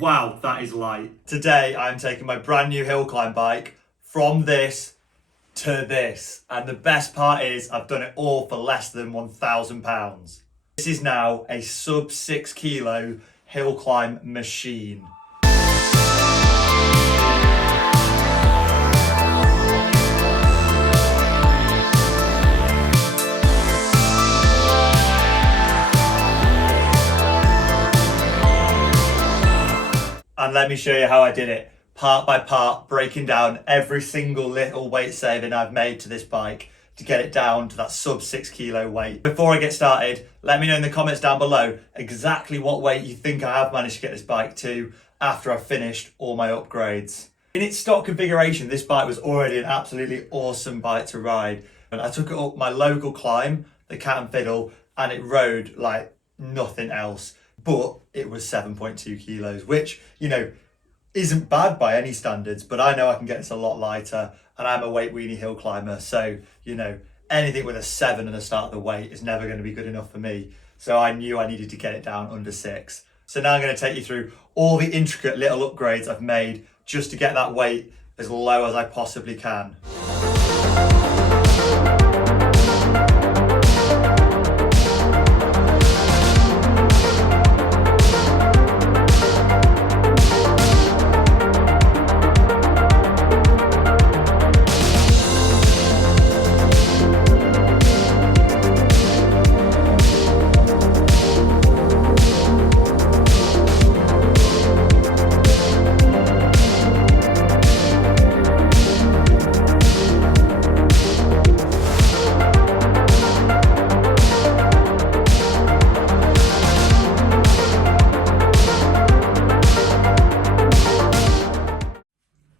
Wow, that is light. Today I'm taking my brand new hill climb bike from this to this. And the best part is I've done it all for less than £1,000. This is now a sub 6 kilo hill climb machine. And let me show you how I did it, part by part, breaking down every single little weight saving I've made to this bike to get it down to that sub 6 kilo weight. Before I get started, let me know in the comments down below exactly what weight you think I have managed to get this bike to after I've finished all my upgrades. In its stock configuration, this bike was already an absolutely awesome bike to ride. And I took it up my local climb, the Cat and Fiddle, and it rode like nothing else. But it was 7.2 kilos, which, you know, isn't bad by any standards, but I know I can get this a lot lighter, and I'm a weight weenie hill climber, so, you know, anything with a 7 at the start of the weight is never going to be good enough for me. So I knew I needed to get it down under 6. So now I'm going to take you through all the intricate little upgrades I've made just to get that weight as low as I possibly can.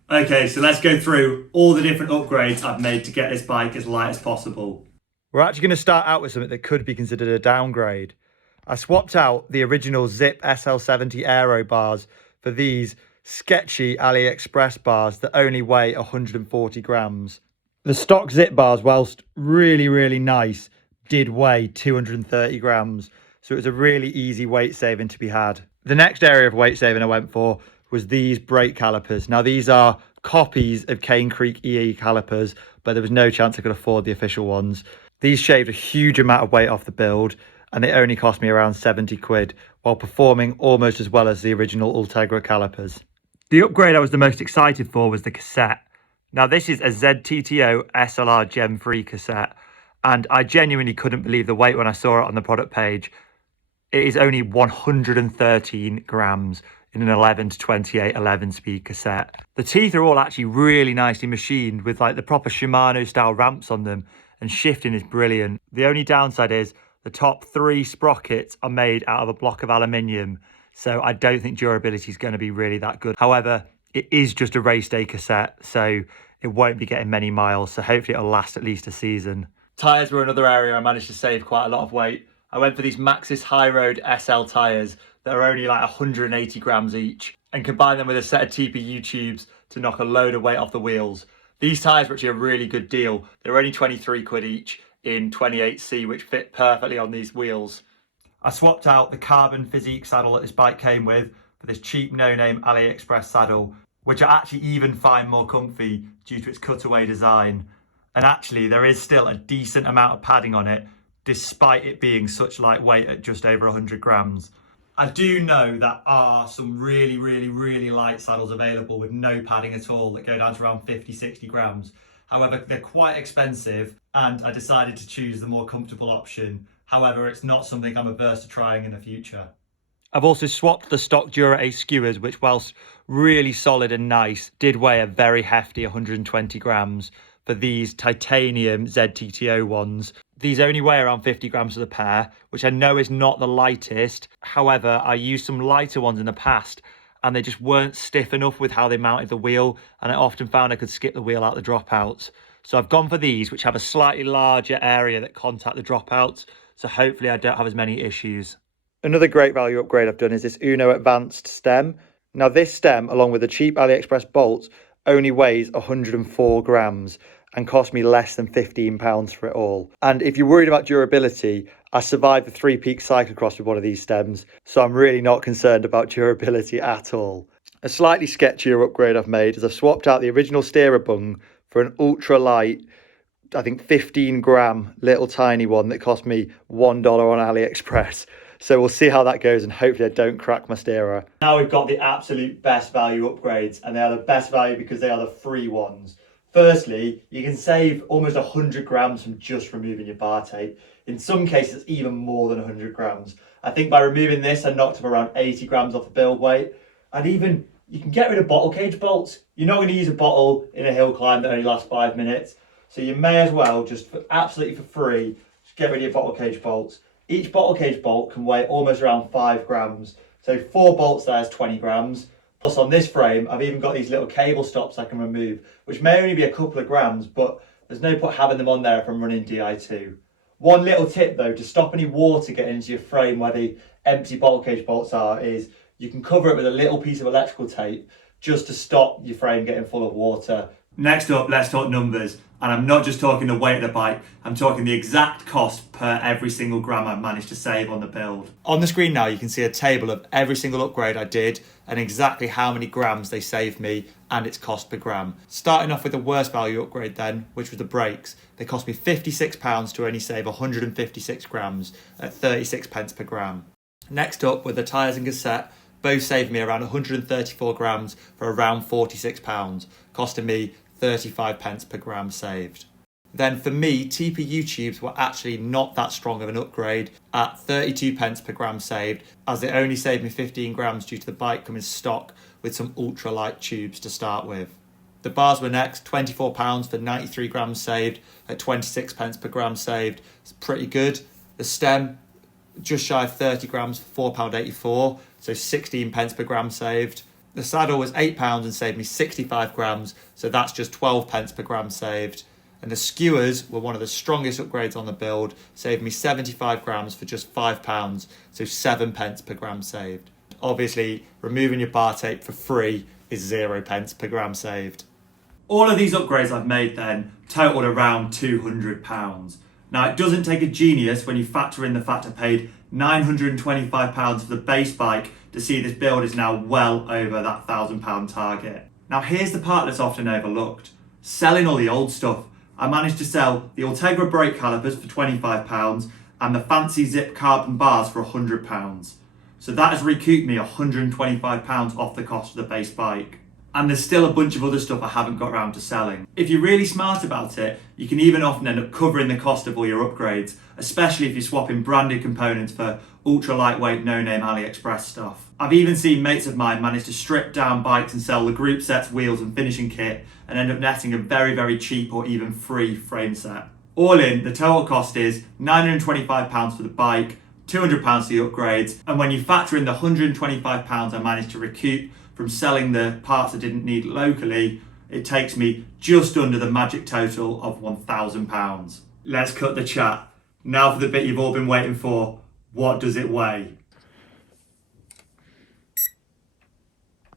Okay, so let's go through all the different upgrades I've made to get this bike as light as possible. We're actually going to start out with something that could be considered a downgrade. I swapped out the original Zip SL70 Aero bars for these sketchy AliExpress bars that only weigh 140 grams. The stock Zip bars, whilst really nice, did weigh 230 grams, so it was a really easy weight saving to be had. The next area of weight saving I went for was these brake calipers. Now these are copies of Cane Creek EE calipers, but there was no chance I could afford the official ones. These shaved a huge amount of weight off the build, and they only cost me around 70 quid, while performing almost as well as the original Ultegra calipers. The upgrade I was the most excited for was the cassette. Now this is a ZTTO SLR Gen 3 cassette, and I genuinely couldn't believe the weight when I saw it on the product page. It is only 113 grams in an 11 to 28 11-speed cassette. The teeth are all actually really nicely machined with like the proper Shimano style ramps on them, and shifting is brilliant. The only downside is the top 3 sprockets are made out of a block of aluminium, so I don't think durability is going to be really that good. However, it is just a race day cassette, so it won't be getting many miles, so hopefully it'll last at least a season. Tyres were another area I managed to save quite a lot of weight. I went for these Maxxis High Road SL tyres that are only like 180 grams each, and combine them with a set of TPU tubes to knock a load of weight off the wheels. These tyres were actually a really good deal. They were only 23 quid each in 28C, which fit perfectly on these wheels. I swapped out the carbon physique saddle that this bike came with for this cheap no-name AliExpress saddle, which I actually even find more comfy due to its cutaway design. And actually there is still a decent amount of padding on it, despite it being such lightweight at just over 100 grams. I do know that are some really light saddles available with no padding at all that go down to around 50-60 grams. However, they're quite expensive, and I decided to choose the more comfortable option. However, it's not something I'm averse to trying in the future. I've also swapped the stock Dura Ace skewers, which whilst really solid and nice, did weigh a very hefty 120 grams for these titanium ZTTO ones. These only weigh around 50 grams for the pair, which I know is not the lightest. However, I used some lighter ones in the past and they just weren't stiff enough with how they mounted the wheel, and I often found I could skip the wheel out the dropouts. So I've gone for these, which have a slightly larger area that contact the dropouts, so hopefully I don't have as many issues. Another great value upgrade I've done is this Uno Advanced stem. Now this stem, along with the cheap AliExpress bolts, only weighs 104 grams, and cost me less than £15 for it all. And if you're worried about durability, I survived the 3-peak cyclocross with one of these stems, so I'm really not concerned about durability at all. A slightly sketchier upgrade I've made is I've swapped out the original steerer bung for an ultralight, I think 15 gram little tiny one that cost me $1 on AliExpress. So we'll see how that goes, and hopefully I don't crack my steerer. Now we've got the absolute best value upgrades, and they are the best value because they are the free ones. Firstly, you can save almost 100 grams from just removing your bar tape. In some cases, even more than 100 grams. I think by removing this, I knocked up around 80 grams off the build weight. And even, you can get rid of bottle cage bolts. You're not going to use a bottle in a hill climb that only lasts 5 minutes. So you may as well, just absolutely for free, just get rid of your bottle cage bolts. Each bottle cage bolt can weigh almost around 5 grams. So 4 bolts there is 20 grams. Plus on this frame, I've even got these little cable stops I can remove, which may only be a couple of grams, but there's no point having them on there if I'm running Di2. One little tip though, to stop any water getting into your frame where the empty bottle cage bolts are, is you can cover it with a little piece of electrical tape just to stop your frame getting full of water. Next up, let's talk numbers. And I'm not just talking the weight of the bike, I'm talking the exact cost per every single gram I've managed to save on the build. On the screen now, you can see a table of every single upgrade I did and exactly how many grams they saved me and its cost per gram. Starting off with the worst value upgrade then, which was the brakes. They cost me £56 to only save 156 grams at 36 pence per gram. Next up were the tyres and cassette. Both saved me around 134 grams for around £46, costing me 35 pence per gram saved. Then for me, TPU tubes were actually not that strong of an upgrade at 32 pence per gram saved, as they only saved me 15 grams due to the bike coming stock with some ultralight tubes to start with. The bars were next, £24 for 93 grams saved at 26 pence per gram saved. It's pretty good. The stem, just shy of 30 grams for £4.84, so 16 pence per gram saved. The saddle was £8 and saved me 65 grams, so that's just 12 pence per gram saved. And the skewers were one of the strongest upgrades on the build, saved me 75 grams for just £5, so 7 pence per gram saved. Obviously, removing your bar tape for free is 0 pence per gram saved. All of these upgrades I've made then totaled around £200. Now, it doesn't take a genius when you factor in the fact I paid £925 for the base bike to see this build is now well over that £1,000 target. Now, here's the part that's often overlooked. Selling all the old stuff. I managed to sell the Ultegra brake calipers for £25 and the fancy zip carbon bars for £100. So that has recouped me £125 off the cost of the base bike. And there's still a bunch of other stuff I haven't got around to selling. If you're really smart about it, you can even often end up covering the cost of all your upgrades, especially if you're swapping branded components for ultra lightweight, no-name AliExpress stuff. I've even seen mates of mine manage to strip down bikes and sell the group sets, wheels and finishing kit and end up netting a very, very cheap or even free frame set. All in, the total cost is £925 for the bike, £200 for the upgrades, and when you factor in the £125 I managed to recoup from selling the parts I didn't need locally, it takes me just under the magic total of £1,000. Let's cut the chat. Now for the bit you've all been waiting for. What does it weigh?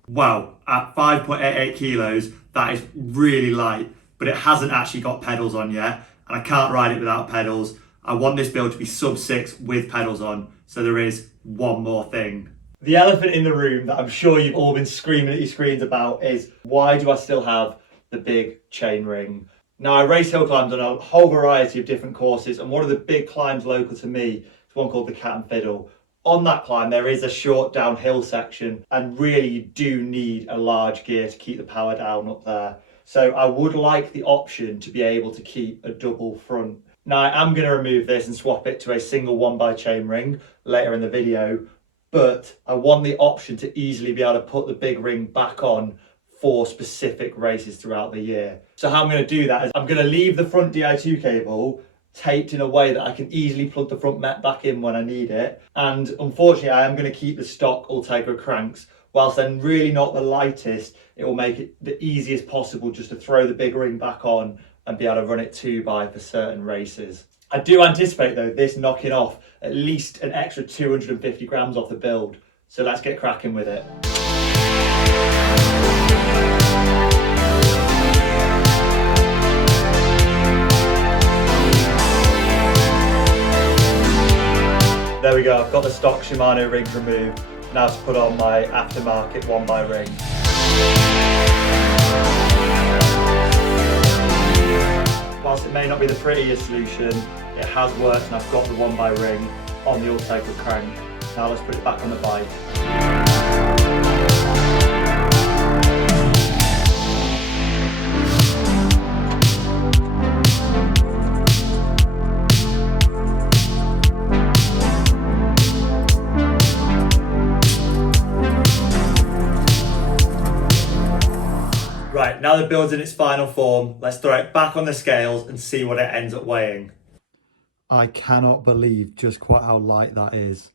Wow, at 5.88 kilos, that is really light, but it hasn't actually got pedals on yet, and I can't ride it without pedals. I want this build to be sub-6 with pedals on, so there is one more thing. The elephant in the room that I'm sure you've all been screaming at your screens about is, why do I still have the big chain ring? Now, I race hill climbs on a whole variety of different courses, and one of the big climbs local to me is one called the Cat and Fiddle. On that climb, there is a short downhill section, and really you do need a large gear to keep the power down up there. So I would like the option to be able to keep a double front. Now, I am going to remove this and swap it to a single 1x chain ring later in the video, but I want the option to easily be able to put the big ring back on for specific races throughout the year. So how I'm going to do that is I'm going to leave the front Di2 cable taped in a way that I can easily plug the front Met back in when I need it. And unfortunately, I am going to keep the stock Ultegra cranks. Whilst they're really not the lightest, it will make it the easiest possible just to throw the big ring back on and be able to run it 2x for certain races. I do anticipate though this knocking off at least an extra 250 grams off the build. So let's get cracking with it. There we go, I've got the stock Shimano rings removed. Now to put on my aftermarket 1x ring. Whilst it may not be the prettiest solution, it has worked and I've got the 1x ring on the ultralight crank. Now let's put it back on the bike. Right, now the build's in its final form, let's throw it back on the scales and see what it ends up weighing. I cannot believe just quite how light that is.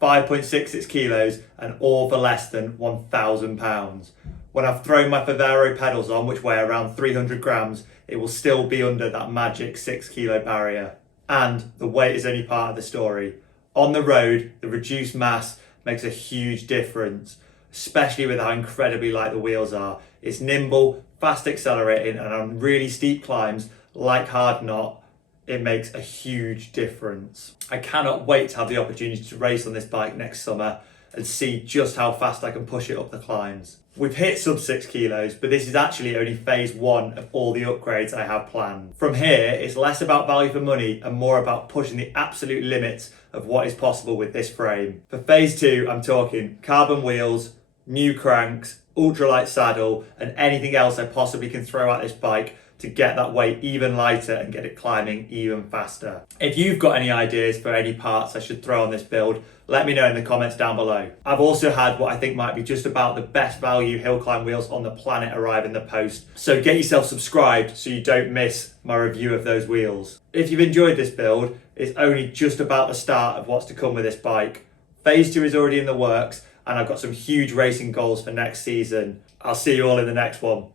5.66 kilos and all for less than 1,000 pounds. When I've thrown my Favero pedals on, which weigh around 300 grams, it will still be under that magic 6 kilo barrier. And the weight is only part of the story. On the road, the reduced mass makes a huge difference, especially with how incredibly light the wheels are. It's nimble, fast accelerating, and on really steep climbs, like Hard Knot, it makes a huge difference. I cannot wait to have the opportunity to race on this bike next summer and see just how fast I can push it up the climbs. We've hit sub 6 kilos, but this is actually only phase 1 of all the upgrades I have planned. From here, it's less about value for money and more about pushing the absolute limits of what is possible with this frame. For phase 2, I'm talking carbon wheels, new cranks, ultralight saddle, and anything else I possibly can throw at this bike to get that weight even lighter and get it climbing even faster. If you've got any ideas for any parts I should throw on this build, let me know in the comments down below. I've also had what I think might be just about the best value hill climb wheels on the planet arrive in the post. So get yourself subscribed so you don't miss my review of those wheels. If you've enjoyed this build, it's only just about the start of what's to come with this bike. Phase 2 is already in the works and I've got some huge racing goals for next season. I'll see you all in the next one.